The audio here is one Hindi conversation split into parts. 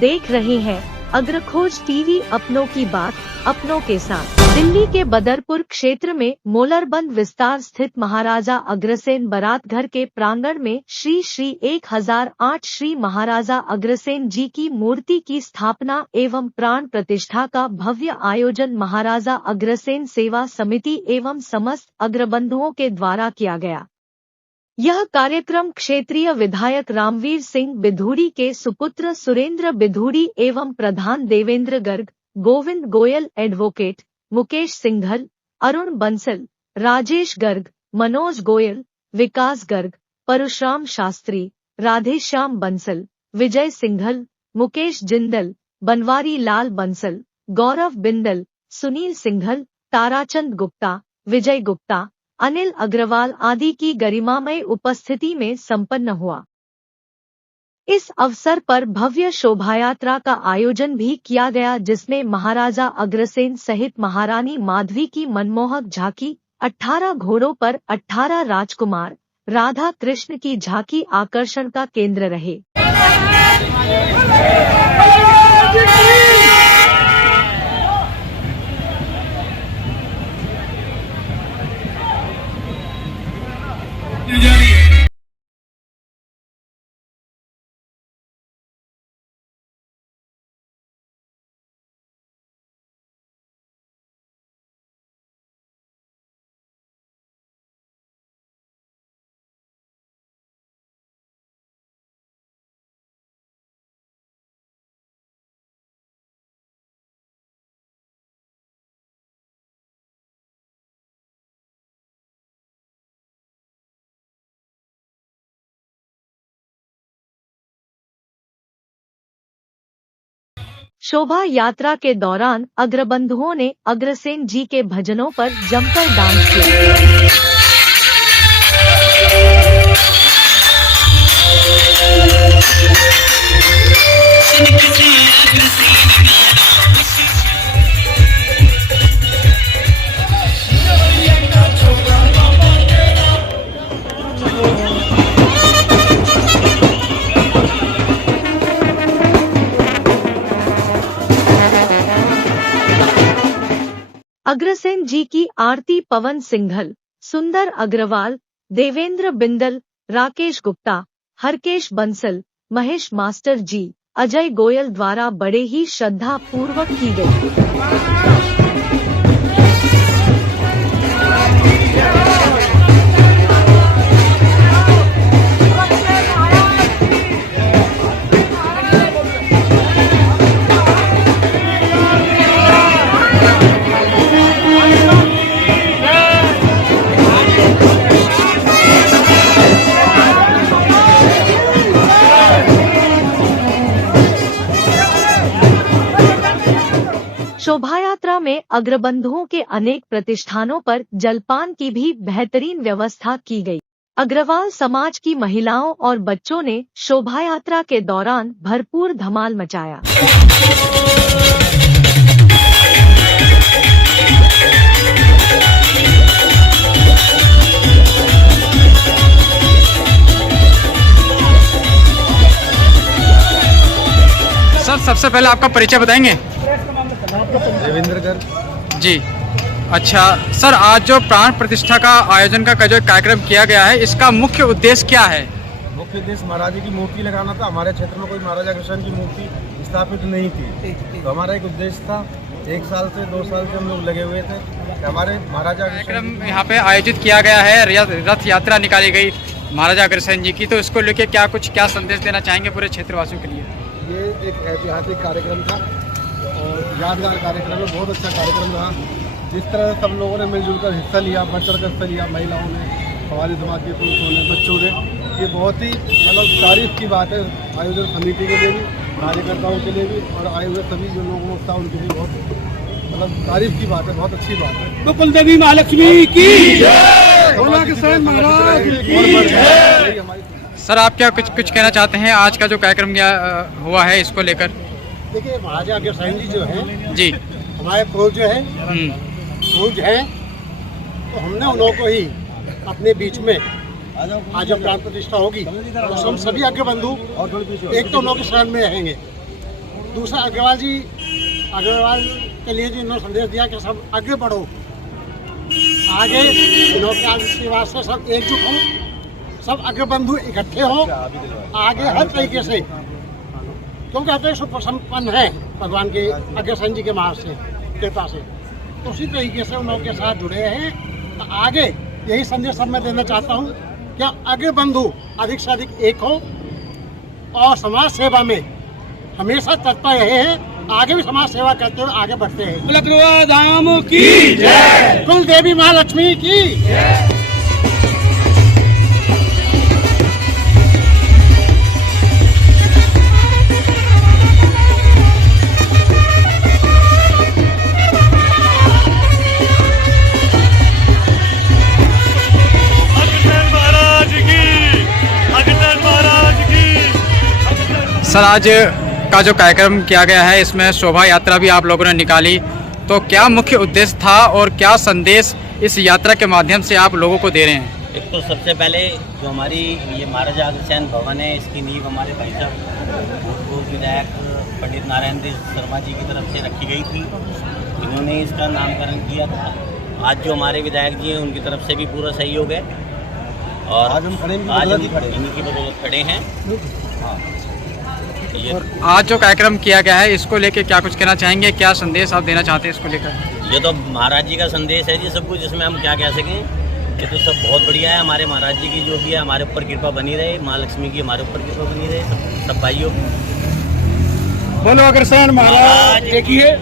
देख रहे हैं अग्रखोज टीवी, अपनों की बात अपनों के साथ। दिल्ली के बदरपुर क्षेत्र में मोलरबंद विस्तार स्थित महाराजा अग्रसेन बारात घर के प्रांगण में श्री 1008 श्री महाराजा अग्रसेन जी की मूर्ति की स्थापना एवं प्राण प्रतिष्ठा का भव्य आयोजन महाराजा अग्रसेन सेवा समिति एवं समस्त अग्रबंधुओं के द्वारा किया गया। यह कार्यक्रम क्षेत्रीय विधायक रामवीर सिंह बिधूड़ी के सुपुत्र सुरेंद्र बिधूड़ी एवं प्रधान देवेंद्र गर्ग, गोविंद गोयल, एडवोकेट मुकेश सिंघल, अरुण बंसल, राजेश गर्ग, मनोज गोयल, विकास गर्ग, परशुराम शास्त्री, राधेश्याम बंसल, विजय सिंघल, मुकेश जिंदल, बनवारी लाल बंसल, गौरव बिंदल, सुनील सिंघल, ताराचंद गुप्ता, विजय गुप्ता, अनिल अग्रवाल आदि की गरिमामय उपस्थिति में संपन्न हुआ। इस अवसर पर भव्य शोभायात्रा का आयोजन भी किया गया, जिसमें महाराजा अग्रसेन सहित महारानी माधवी की मनमोहक झांकी, 18 घोड़ों पर 18 राजकुमार, राधा कृष्ण की झांकी आकर्षण का केंद्र रहे। शोभा यात्रा के दौरान अग्रबंधुओं ने अग्रसेन जी के भजनों पर जमकर डांस किया। अग्रसेन जी की आरती पवन सिंघल, सुंदर अग्रवाल, देवेंद्र बिंदल, राकेश गुप्ता, हरकेश बंसल, महेश मास्टर जी, अजय गोयल द्वारा बड़े ही श्रद्धा पूर्वक की गई। शोभायात्रा में अग्रबंधुओं के अनेक प्रतिष्ठानों पर जलपान की भी बेहतरीन व्यवस्था की गई। अग्रवाल समाज की महिलाओं और बच्चों ने शोभायात्रा के दौरान भरपूर धमाल मचाया। सर, सबसे पहले आपका परिचय बताएंगे? देवेंद्र गर्ग जी। अच्छा सर, आज जो प्राण प्रतिष्ठा का आयोजन का जो कार्यक्रम किया गया है, इसका मुख्य उद्देश्य क्या है? मुख्य उद्देश्य महाराज जी की मूर्ति लगाना था। हमारे क्षेत्र में कोई महाराजा कृष्ण की मूर्ति स्थापित नहीं थी, तो हमारा एक उद्देश्य था। 1 साल से 2 साल से हम लोग लगे हुए थे कि हमारे महाराजा कार्यक्रम यहाँ पे आयोजित किया गया है। रथ यात्रा निकाली गई महाराजा अग्रसेन जी की, तो इसको लेके क्या संदेश देना चाहेंगे पूरे क्षेत्रवासियों के लिए? ये एक ऐतिहासिक कार्यक्रम था और यादगार कार्यक्रम है, बहुत अच्छा कार्यक्रम रहा। जिस तरह से सब लोगों ने मिलजुल कर हिस्सा लिया, बढ़ चढ़ कर हिस्सा लिया, महिलाओं ने, हमारे समाज के पुरुषों ने, बच्चों ने, ये बहुत ही तारीफ की बात है। आयोजन समिति के लिए भी, कार्यकर्ताओं के लिए भी और आए हुए सभी जो लोगों था उनके लिए बहुत तारीफ की बात है, बहुत अच्छी बात है। तो कुलदेवी महालक्ष्मी की जय, अग्रसेन महाराज की जय। सर, आप क्या कुछ कहना चाहते हैं आज का जो कार्यक्रम हुआ है इसको लेकर? देखिए, महाराजा अग्रसेन जी जो है जी, हमारे पूर्वज जो है पूज हैं, तो हमने उन्हों को ही अपने बीच में आज जब प्राण प्रतिष्ठा होगी तो हम सभी अग्रबंधु एक तो उन्हों के शरण में रहेंगे दूसरा अग्रवाल के लिए जो इन्होंने संदेश दिया कि सब आगे बढ़ो, आगे इन्होंने के वास्ते सब एकजुट हो, सब अग्रबंधु इकट्ठे हो आगे हर तरीके से, क्योंकि आप सुख संपन्न है भगवान के अग्रसेन जी के मार्ग से कृपा से, तो उसी तरीके से उन लोगों के साथ जुड़े हैं। तो आगे यही संदेश सब मैं देना चाहता हूँ कि अग्रबंधु अधिक से अधिक एक हो और समाज सेवा में हमेशा तत्पर रहे हैं, आगे भी समाज सेवा करते हुए आगे बढ़ते हैं। अग्रवाल धाम की जय, कुल देवी महालक्ष्मी की जय। सर, आज का जो कार्यक्रम किया गया है इसमें शोभा यात्रा भी आप लोगों ने निकाली, तो क्या मुख्य उद्देश्य था और क्या संदेश इस यात्रा के माध्यम से आप लोगों को दे रहे हैं? एक तो सबसे पहले जो हमारी ये महाराजा अग्रसेन भवन है, इसकी नींव हमारे भाई साहब भूतपूर्व विधायक पंडित नारायण देव शर्मा जी की तरफ से रखी गई थी। इन्होंने इसका नामकरण किया था। आज जो हमारे विधायक जी हैं उनकी तरफ से भी पूरा सहयोग है और आज हम इन्हीं की बदौलत खड़े हैं। आज जो कार्यक्रम किया गया है इसको लेके क्या कुछ कहना चाहेंगे, क्या संदेश आप देना चाहते हैं इसको लेकर? ये तो महाराज जी का संदेश है जी, सब कुछ इसमें हम क्या कह सकें। ये तो सब बहुत बढ़िया है। हमारे महाराज जी की जो भी है हमारे ऊपर कृपा बनी रहे, माँ लक्ष्मी की हमारे ऊपर कृपा बनी रहे, सब भाइयों। बोलो अग्रसेन महाराज। देखिए,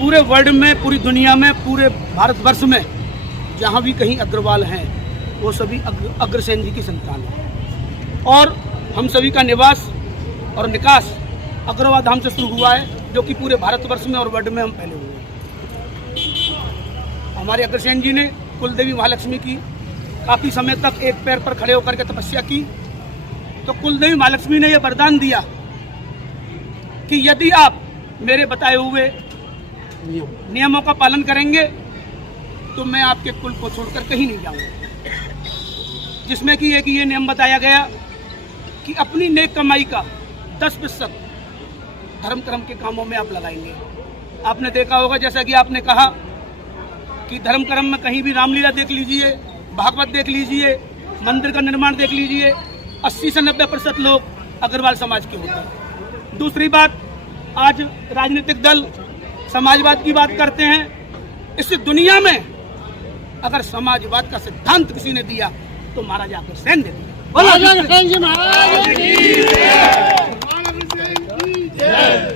पूरे वर्ल्ड में, पूरी दुनिया में, पूरे भारतवर्ष में जहाँ भी कहीं अग्रवाल हैं वो सभी अग्रसेन जी की संतान है और हम सभी का निवास और निकास अग्रवाल धाम से शुरू हुआ है, जो कि पूरे भारतवर्ष में और वर्ल्ड में हम फैले हुए हैं। हमारे अग्रसेन जी ने कुलदेवी महालक्ष्मी की काफ़ी समय तक एक पैर पर खड़े होकर के तपस्या की, तो कुलदेवी महालक्ष्मी ने यह वरदान दिया कि यदि आप मेरे बताए हुए नियमों का पालन करेंगे तो मैं आपके कुल को छोड़कर कहीं नहीं जाऊंगा। जिसमें कि एक ये नियम बताया गया कि अपनी नेक कमाई का 10% धर्म कर्म के कामों में आप लगाएंगे। आपने देखा होगा, जैसा कि आपने कहा कि धर्म कर्म में कहीं भी रामलीला देख लीजिए, भागवत देख लीजिए, मंदिर का निर्माण देख लीजिए, 80 से 90% लोग अग्रवाल समाज के होते हैं। दूसरी बात, आज राजनीतिक दल समाजवाद की बात करते हैं। इस दुनिया में अगर समाजवाद का सिद्धांत किसी ने दिया तो महाराजा अग्रसेन ने दिया।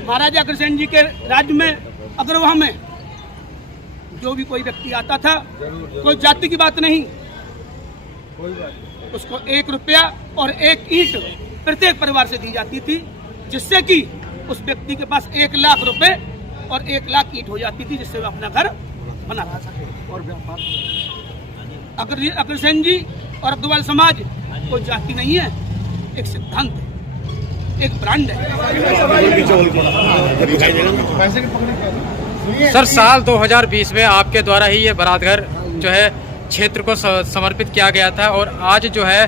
महाराजा अग्रसेन जी के राज्य में, अग्रवाह में जो भी कोई व्यक्ति आता था, कोई जाति की बात नहीं, उसको 1 रुपया और 1 ईंट प्रत्येक परिवार से दी जाती थी, जिससे कि उस व्यक्ति के पास 1 लाख रुपए और 1 लाख ईंट हो जाती थी, जिससे वह अपना घर बना सके। और अग्रसेन जी और अग्रवाल समाज कोई जाति नहीं है, एक सिद्धांत है, एक ब्रांड है। सर, साल 2020 में आपके द्वारा ही ये बारातघर जो है क्षेत्र को समर्पित किया गया था और आज जो है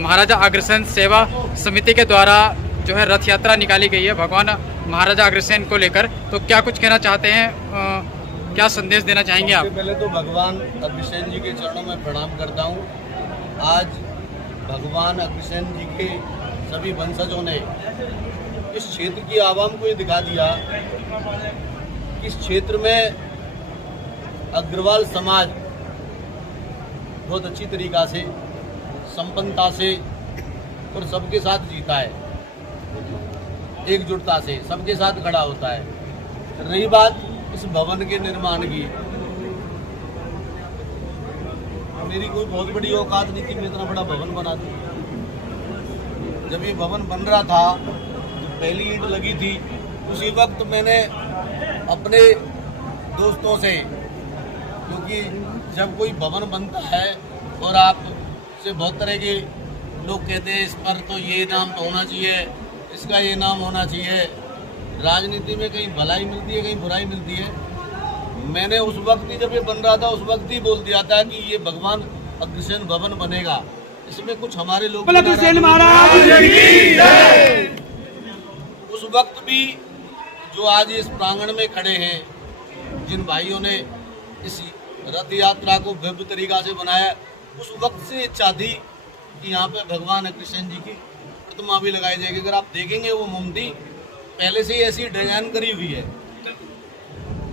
महाराजा अग्रसेन सेवा समिति के द्वारा जो है रथ यात्रा निकाली गई है भगवान महाराजा अग्रसेन को लेकर, तो क्या कुछ कहना चाहते हैं, क्या संदेश देना चाहेंगे आप? पहले तो भगवान अग्रसेन जी के चरणों में प्रणाम करता हूँ। आज भगवान अग्रसेन जी के सभी वंशजों ने इस क्षेत्र की आवाम को ये दिखा दिया कि इस क्षेत्र में अग्रवाल समाज बहुत अच्छी तरीक़ा से, संपन्नता से और सबके साथ जीता है, एकजुटता से सबके साथ खड़ा होता है। रही बात इस भवन के निर्माण की, मेरी कोई बहुत बड़ी औकात नहीं थी मैं इतना बड़ा भवन बना दूं। जब ये भवन बन रहा था तो पहली ईंट लगी थी, उसी वक्त मैंने अपने दोस्तों से, क्योंकि जब कोई भवन बनता है और आप से बहुत तरह के लोग कहते हैं इस पर तो ये नाम तो होना चाहिए, इसका ये नाम होना चाहिए, राजनीति में कहीं भलाई मिलती है कहीं बुराई मिलती है। मैंने उस वक्त ही जब ये बन रहा था उस वक्त ही बोल दिया था कि ये भगवान अग्रसेन भवन बनेगा, इसमें कुछ हमारे लोग वक्त भी जो आज इस प्रांगण में खड़े हैं, जिन भाइयों ने इस रथ यात्रा को भव्य तरीका से बनाया, उस वक्त से इच्छा थी कि यहाँ पे भगवान अग्रसेन जी की प्रतिमा भी लगाई जाएगी। अगर आप देखेंगे वो मोमबत्ती पहले से ही ऐसी डिजाइन करी हुई है।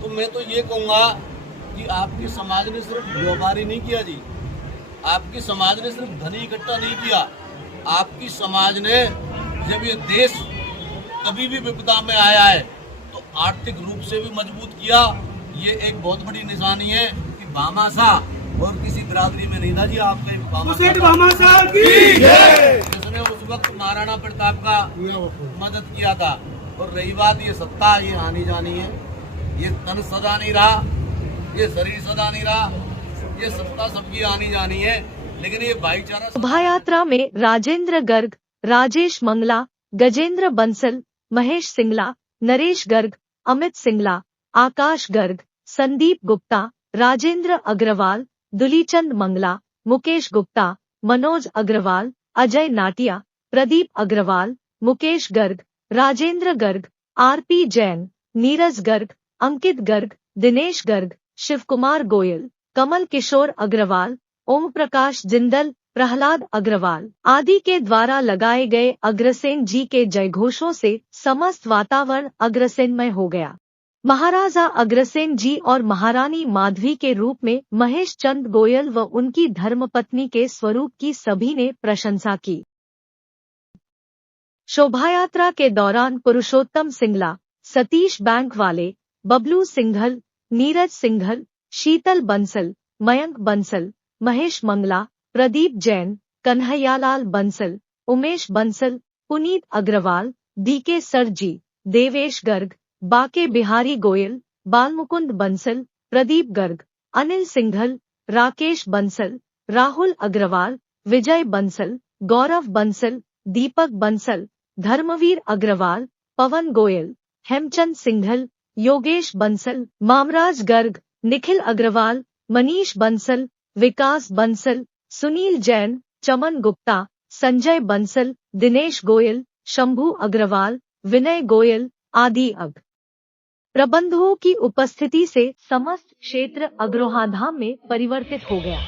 तो मैं तो ये कहूँगा कि आपकी समाज ने सिर्फ व्यापारी नहीं किया जी, आपकी समाज ने सिर्फ धन इकट्ठा नहीं किया, आपकी समाज ने जब ये देश कभी भी विपदा में आया है तो आर्थिक रूप से भी मजबूत किया। ये एक बहुत बड़ी निशानी है कि भामाशाह और किसी बिरादरी में नहीं था जी, आपका जिसने उस वक्त महाराणा प्रताप का मदद किया था। और रही बात ये सत्ता, ये आनी जानी है, ये तन सदा नहीं रहा, ये शरीर सदा नहीं रहा, ये सत्ता सबकी आनी जानी है, लेकिन ये भाईचारा। शोभा यात्रा में राजेंद्र गर्ग, राजेश मंगला, गजेंद्र बंसल, महेश सिंगला, नरेश गर्ग, अमित सिंगला, आकाश गर्ग, संदीप गुप्ता, राजेंद्र अग्रवाल, दुलीचंद मंगला, मुकेश गुप्ता, मनोज अग्रवाल, अजय नाटिया, प्रदीप अग्रवाल, मुकेश गर्ग, राजेंद्र गर्ग, आरपी जैन, नीरज गर्ग, अंकित गर्ग, दिनेश गर्ग, शिवकुमार गोयल, कमल किशोर अग्रवाल, ओम प्रकाश जिंदल, प्रहलाद अग्रवाल आदि के द्वारा लगाए गए अग्रसेन जी के जयघोषों से समस्त वातावरण अग्रसेनमय हो गया। महाराजा अग्रसेन जी और महारानी माधवी के रूप में महेश चंद गोयल व उनकी धर्मपत्नी के स्वरूप की सभी ने प्रशंसा की। शोभायात्रा के दौरान पुरुषोत्तम सिंगला, सतीश बैंक वाले, बबलू सिंघल, नीरज सिंघल, शीतल बंसल, मयंक बंसल, महेश मंगला, प्रदीप जैन, कन्हैयालाल बंसल, उमेश बंसल, पुनीत अग्रवाल, डीके सरजी, देवेश गर्ग, बाके बिहारी गोयल, बालमुकुंद बंसल, प्रदीप गर्ग, अनिल सिंघल, राकेश बंसल, राहुल अग्रवाल, विजय बंसल, गौरव बंसल, दीपक बंसल, धर्मवीर अग्रवाल, पवन गोयल, हेमचंद सिंघल, योगेश बंसल, मामराज गर्ग, निखिल अग्रवाल, मनीष बंसल, विकास बंसल, सुनील जैन, चमन गुप्ता, संजय बंसल, दिनेश गोयल, शंभू अग्रवाल, विनय गोयल आदि प्रबंधकों की उपस्थिति से समस्त क्षेत्र अग्रोहा धाम में परिवर्तित हो गया।